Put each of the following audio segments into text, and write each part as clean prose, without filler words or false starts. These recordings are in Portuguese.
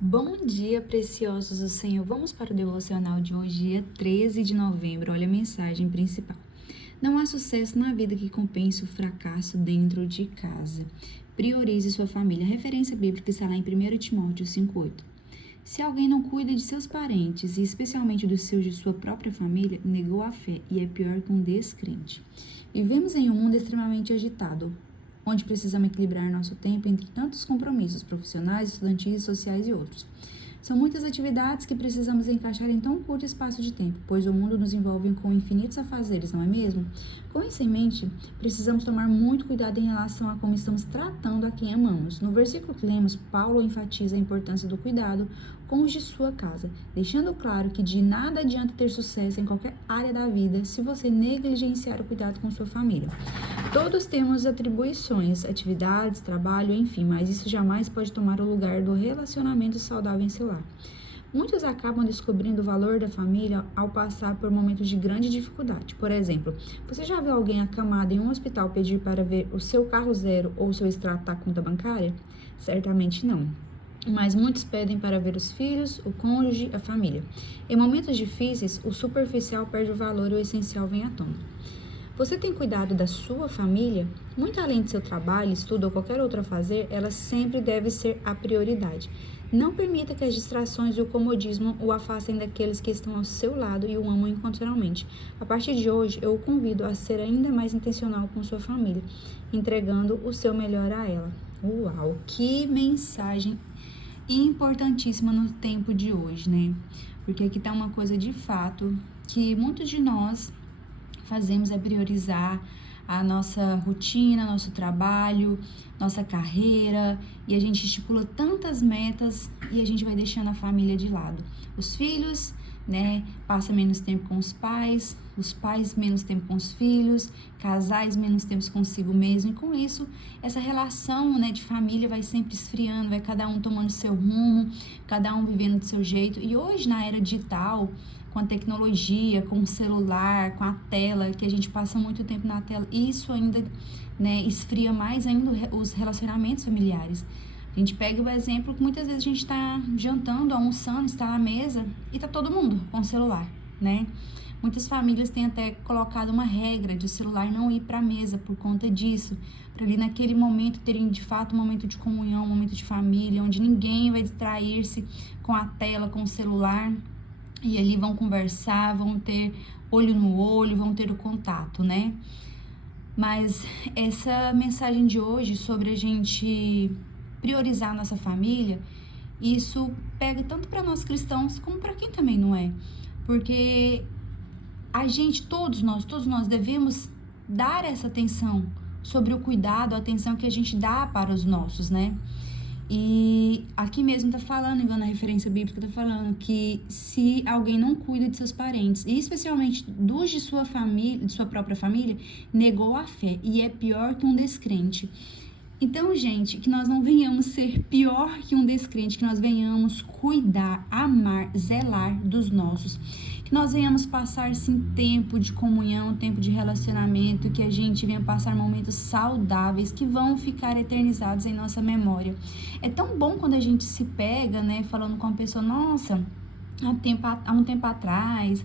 Bom dia, preciosos do Senhor. Vamos para o devocional de hoje, dia 13 de novembro. Olha a mensagem principal. Não há sucesso na vida que compense o fracasso dentro de casa. Priorize sua família. A referência bíblica está lá em 1 Timóteo 5,8. Se alguém não cuida de seus parentes, e especialmente dos seus de sua própria família, negou a fé e é pior que um descrente. Vivemos em um mundo extremamente agitado, onde precisamos equilibrar nosso tempo entre tantos compromissos profissionais, estudantis, sociais e outros. São muitas atividades que precisamos encaixar em tão curto espaço de tempo, pois o mundo nos envolve com infinitos afazeres, não é mesmo? Com isso em mente, precisamos tomar muito cuidado em relação a como estamos tratando a quem amamos. No versículo que lemos, Paulo enfatiza a importância do cuidado com os de sua casa, deixando claro que de nada adianta ter sucesso em qualquer área da vida se você negligenciar o cuidado com sua família. Todos temos atribuições, atividades, trabalho, enfim, mas isso jamais pode tomar o lugar do relacionamento saudável em seu lar. Muitos acabam descobrindo o valor da família ao passar por momentos de grande dificuldade. Por exemplo, você já viu alguém acamado em um hospital pedir para ver o seu carro zero ou o seu extrato da conta bancária? Certamente não. Mas muitos pedem para ver os filhos, o cônjuge, a família. Em momentos difíceis, o superficial perde o valor e o essencial vem à tona. Você tem cuidado da sua família? Muito além de seu trabalho, estudo ou qualquer outro a fazer, ela sempre deve ser a prioridade. Não permita que as distrações e o comodismo o afastem daqueles que estão ao seu lado e o amam incondicionalmente. A partir de hoje, eu o convido a ser ainda mais intencional com sua família, entregando o seu melhor a ela. Uau, que mensagem importantíssima no tempo de hoje, né? Porque aqui tá uma coisa de fato que muitos de nós fazemos é priorizar a nossa rotina, nosso trabalho, nossa carreira, e a gente estipula tantas metas e a gente vai deixando a família de lado. Os filhos, né, passam menos tempo com os pais menos tempo com os filhos, casais menos tempo consigo mesmo, e com isso, essa relação, né, de família vai sempre esfriando, vai cada um tomando seu rumo, cada um vivendo do seu jeito, e hoje na era digital, com a tecnologia, com o celular, com a tela, que a gente passa muito tempo na tela, isso ainda, né, esfria mais ainda os relacionamentos familiares. A gente pega o exemplo que muitas vezes a gente está jantando, almoçando, está na mesa e está todo mundo com o celular, né? Muitas famílias têm até colocado uma regra de o celular não ir para a mesa por conta disso, para ali naquele momento terem de fato um momento de comunhão, um momento de família, onde ninguém vai distrair-se com a tela, com o celular, e ali vão conversar, vão ter olho no olho, vão ter o contato, né? Mas essa mensagem de hoje sobre a gente priorizar a nossa família, isso pega tanto para nós cristãos como para quem também não é, porque a gente, todos nós devemos dar essa atenção sobre o cuidado, a atenção que a gente dá para os nossos, né? E aqui mesmo tá falando, igual na referência bíblica, tá falando que se alguém não cuida de seus parentes, e especialmente dos de sua família, de sua própria família, negou a fé e é pior que um descrente. Então, gente, que nós não venhamos ser pior que um descrente, que nós venhamos cuidar, amar, zelar dos nossos, que nós venhamos passar, sim, tempo de comunhão, tempo de relacionamento, que a gente venha passar momentos saudáveis que vão ficar eternizados em nossa memória. É tão bom quando a gente se pega, né, falando com a pessoa, nossa, há um tempo atrás,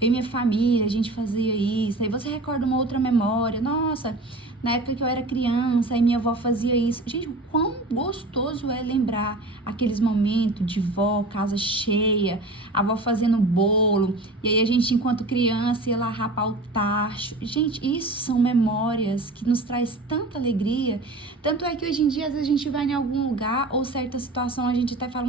eu e minha família, a gente fazia isso, aí você recorda uma outra memória, nossa, na época que eu era criança, aí minha avó fazia isso. Gente, o quão gostoso é lembrar aqueles momentos de vó, casa cheia, a avó fazendo bolo, e aí a gente, enquanto criança, ia lá rapar o tacho. Gente, isso são memórias que nos traz tanta alegria. Tanto é que hoje em dia, às vezes a gente vai em algum lugar ou certa situação, a gente até fala,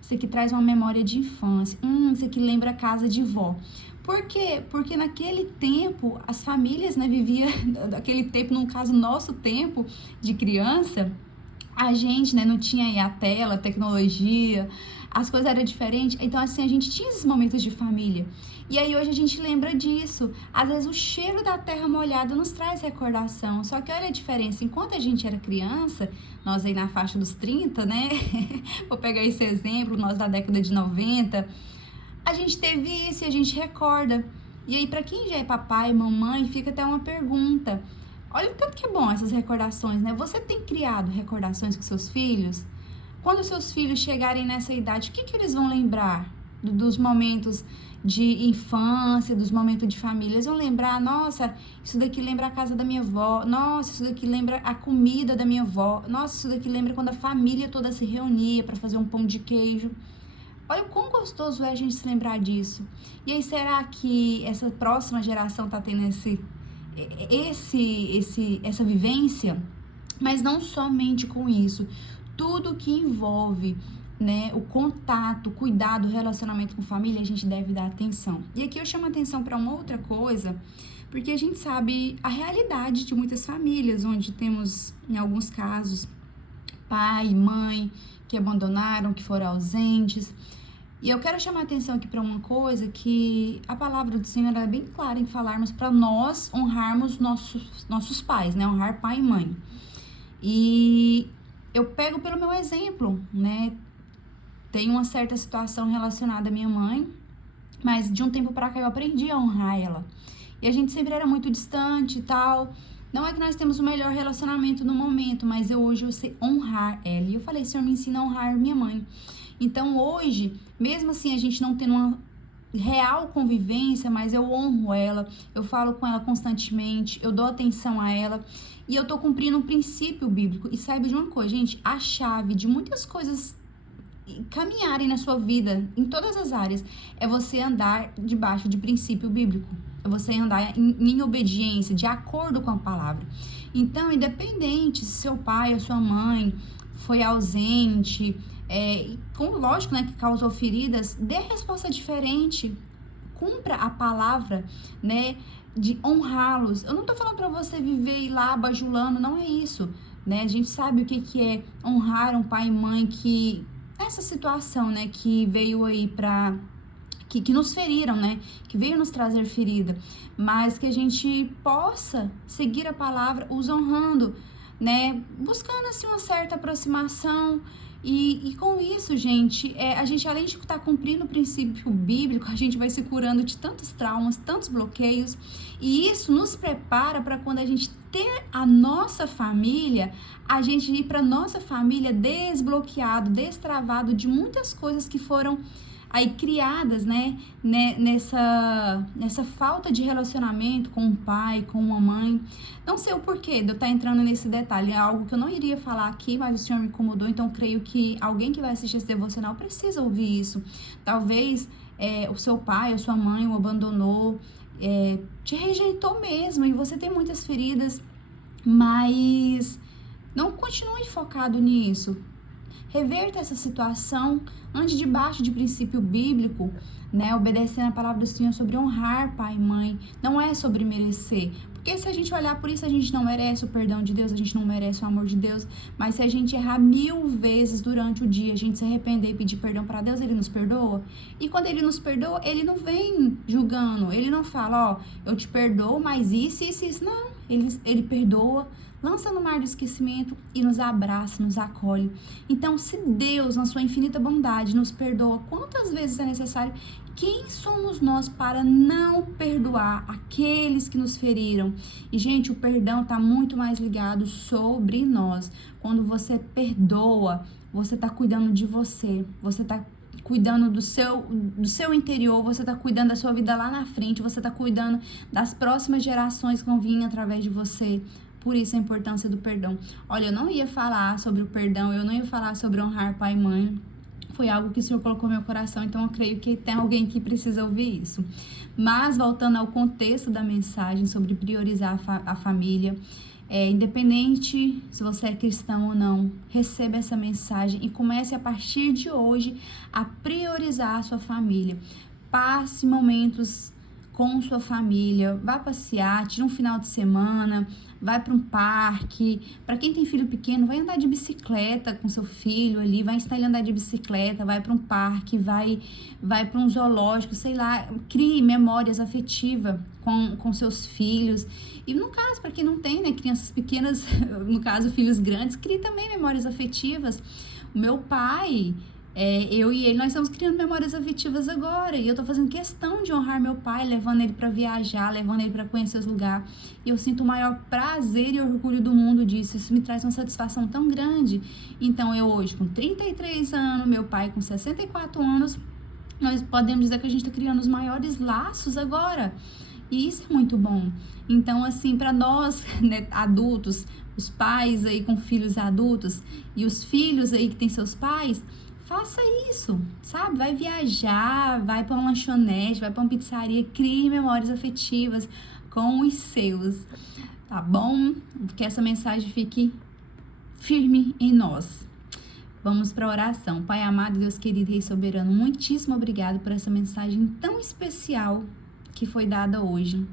isso aqui traz uma memória de infância, isso aqui lembra a casa de vó. Por quê? Porque naquele tempo, as famílias, né, viviam, naquele tempo, no caso, nosso tempo de criança, a gente, né, não tinha aí a tela, a tecnologia, as coisas eram diferentes, então, assim, a gente tinha esses momentos de família. E aí, hoje, a gente lembra disso. Às vezes, o cheiro da terra molhada nos traz recordação, só que olha a diferença, enquanto a gente era criança, nós aí na faixa dos 30, né, vou pegar esse exemplo, nós da década de 90, a gente teve isso e a gente recorda. E aí, para quem já é papai, mamãe, fica até uma pergunta. Olha o tanto que é bom essas recordações, né? Você tem criado recordações com seus filhos? Quando seus filhos chegarem nessa idade, o que eles vão lembrar dos momentos de infância, dos momentos de família? Eles vão lembrar, nossa, isso daqui lembra a casa da minha avó, nossa, isso daqui lembra a comida da minha avó, nossa, isso daqui lembra quando a família toda se reunia para fazer um pão de queijo. Olha o quão gostoso é a gente se lembrar disso. E aí, será que essa próxima geração tá tendo essa vivência? Mas não somente com isso. Tudo que envolve, né, o contato, o cuidado, o relacionamento com família, a gente deve dar atenção. E aqui eu chamo atenção para uma outra coisa, porque a gente sabe a realidade de muitas famílias, onde temos, em alguns casos, pai, mãe, que abandonaram, que foram ausentes. E eu quero chamar atenção aqui para uma coisa que a palavra do Senhor é bem clara em falarmos para nós honrarmos nossos pais, né? Honrar pai e mãe. E eu pego pelo meu exemplo, né? Tem uma certa situação relacionada à minha mãe, mas de um tempo para cá eu aprendi a honrar ela. E a gente sempre era muito distante e tal. Não é que nós temos o melhor relacionamento no momento, mas hoje eu sei honrar ela. E eu falei, Senhor, me ensina a honrar minha mãe. Então hoje, mesmo assim, a gente não tendo uma real convivência, mas eu honro ela, eu falo com ela constantemente, eu dou atenção a ela e eu tô cumprindo um princípio bíblico. E saiba de uma coisa, gente, a chave de muitas coisas caminharem na sua vida, em todas as áreas, é você andar debaixo de princípio bíblico, é você andar em obediência, de acordo com a palavra. Então, independente se seu pai ou sua mãe foi ausente, lógico, né, que causou feridas, dê resposta diferente, cumpra a palavra, né, de honrá-los. Eu não tô falando para você viver lá bajulando, não é isso, né? A gente sabe o que é honrar um pai e mãe que essa situação, né, que veio aí que nos feriram, né, que veio nos trazer ferida, mas que a gente possa seguir a palavra os honrando, né, buscando assim uma certa aproximação. E com isso, gente, a gente, além de estar cumprindo o princípio bíblico, a gente vai se curando de tantos traumas, tantos bloqueios, e isso nos prepara para quando a gente ter a nossa família, a gente ir para nossa família desbloqueado, destravado de muitas coisas que foram aí criadas, né, nessa falta de relacionamento com um pai, com uma mãe. Não sei o porquê de eu estar entrando nesse detalhe, é algo que eu não iria falar aqui, mas o Senhor me incomodou, então creio que alguém que vai assistir esse devocional precisa ouvir isso. Talvez o seu pai ou sua mãe o abandonou, te rejeitou mesmo, e você tem muitas feridas, mas não continue focado nisso. Reverta essa situação, ande debaixo de princípio bíblico, né? Obedecendo a palavra do Senhor sobre honrar pai e mãe. Não é sobre merecer. Porque se a gente olhar por isso, a gente não merece o perdão de Deus, a gente não merece o amor de Deus. Mas se a gente errar 1000 vezes durante o dia, a gente se arrepender e pedir perdão para Deus, Ele nos perdoa. E quando Ele nos perdoa, Ele não vem julgando. Ele não fala, eu te perdoo, mas isso. Não, Ele perdoa, lança no mar do esquecimento e nos abraça, nos acolhe. Então, se Deus, na sua infinita bondade, nos perdoa quantas vezes é necessário, quem somos nós para não perdoar aqueles que nos feriram? E, gente, o perdão está muito mais ligado sobre nós. Quando você perdoa, você está cuidando de você está cuidando do seu interior, você está cuidando da sua vida lá na frente, você está cuidando das próximas gerações que vão vir através de você. Por isso a importância do perdão. Olha, eu não ia falar sobre o perdão, eu não ia falar sobre honrar pai e mãe. Foi algo que o Senhor colocou no meu coração, então eu creio que tem alguém que precisa ouvir isso. Mas, voltando ao contexto da mensagem sobre priorizar a família, independente se você é cristão ou não, receba essa mensagem e comece a partir de hoje a priorizar a sua família. Passe momentos com sua família, vá passear, tire um final de semana, vai para um parque. Para quem tem filho pequeno, vai andar de bicicleta com seu filho ali, vai ensinar ele a andar de bicicleta, vai para um parque, vai para um zoológico, sei lá, crie memórias afetivas com seus filhos. E no caso, para quem não tem, né, crianças pequenas, no caso, filhos grandes, crie também memórias afetivas. O meu pai, Eu e ele, nós estamos criando memórias afetivas agora, e eu tô fazendo questão de honrar meu pai, levando ele para viajar, levando ele para conhecer os lugares, e eu sinto o maior prazer e orgulho do mundo disso. Isso me traz uma satisfação tão grande. Então, eu hoje com 33 anos, meu pai com 64 anos, nós podemos dizer que a gente está criando os maiores laços agora. E isso é muito bom. Então, assim, para nós, né, adultos, os pais aí com filhos adultos e os filhos aí que têm seus pais, faça isso, sabe? Vai viajar, vai para uma lanchonete, vai para uma pizzaria, crie memórias afetivas com os seus, tá bom? Que essa mensagem fique firme em nós. Vamos para a oração. Pai amado, Deus querido, Rei soberano, muitíssimo obrigado por essa mensagem tão especial que foi dada hoje.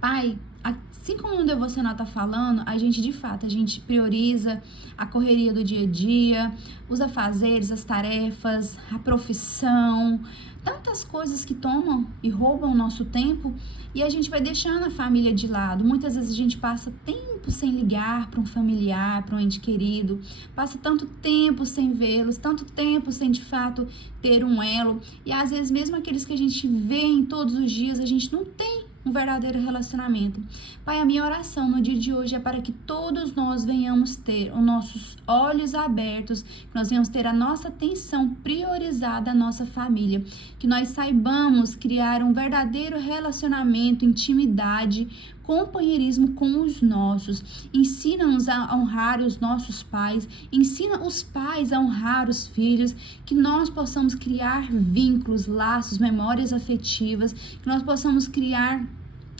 Pai, assim como no devocional está falando, a gente prioriza a correria do dia a dia, os afazeres, as tarefas, a profissão, tantas coisas que tomam e roubam o nosso tempo, e a gente vai deixando a família de lado. Muitas vezes a gente passa tempo sem ligar para um familiar, para um ente querido, passa tanto tempo sem vê-los, tanto tempo sem de fato ter um elo, e às vezes mesmo aqueles que a gente vê em todos os dias, a gente não tem um verdadeiro relacionamento. Pai, a minha oração no dia de hoje é para que todos nós venhamos ter os nossos olhos abertos, que nós venhamos ter a nossa atenção priorizada à nossa família, que nós saibamos criar um verdadeiro relacionamento, intimidade, companheirismo com os nossos. Ensina-nos a honrar os nossos pais, ensina os pais a honrar os filhos, que nós possamos criar vínculos, laços, memórias afetivas, que nós possamos criar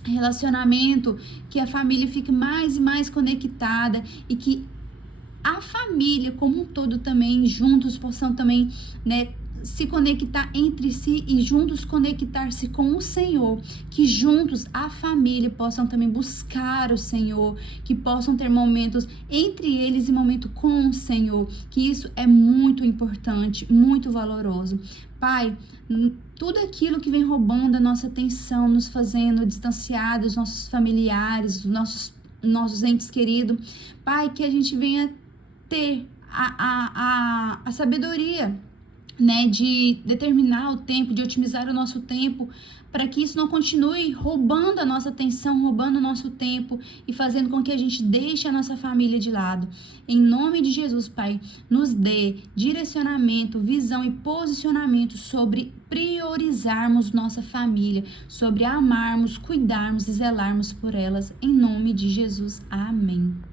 relacionamento, que a família fique mais e mais conectada, e que a família como um todo também, juntos, possam também, né, se conectar entre si e juntos conectar-se com o Senhor, que juntos a família possam também buscar o Senhor, que possam ter momentos entre eles e momento com o Senhor, que isso é muito importante, muito valoroso. Pai, tudo aquilo que vem roubando a nossa atenção, nos fazendo distanciar dos nossos familiares, dos nossos entes queridos, Pai, que a gente venha ter a sabedoria, né, de determinar o tempo, de otimizar o nosso tempo, para que isso não continue roubando a nossa atenção, roubando o nosso tempo e fazendo com que a gente deixe a nossa família de lado. Em nome de Jesus, Pai, nos dê direcionamento, visão e posicionamento sobre priorizarmos nossa família, sobre amarmos, cuidarmos e zelarmos por elas. Em nome de Jesus. Amém.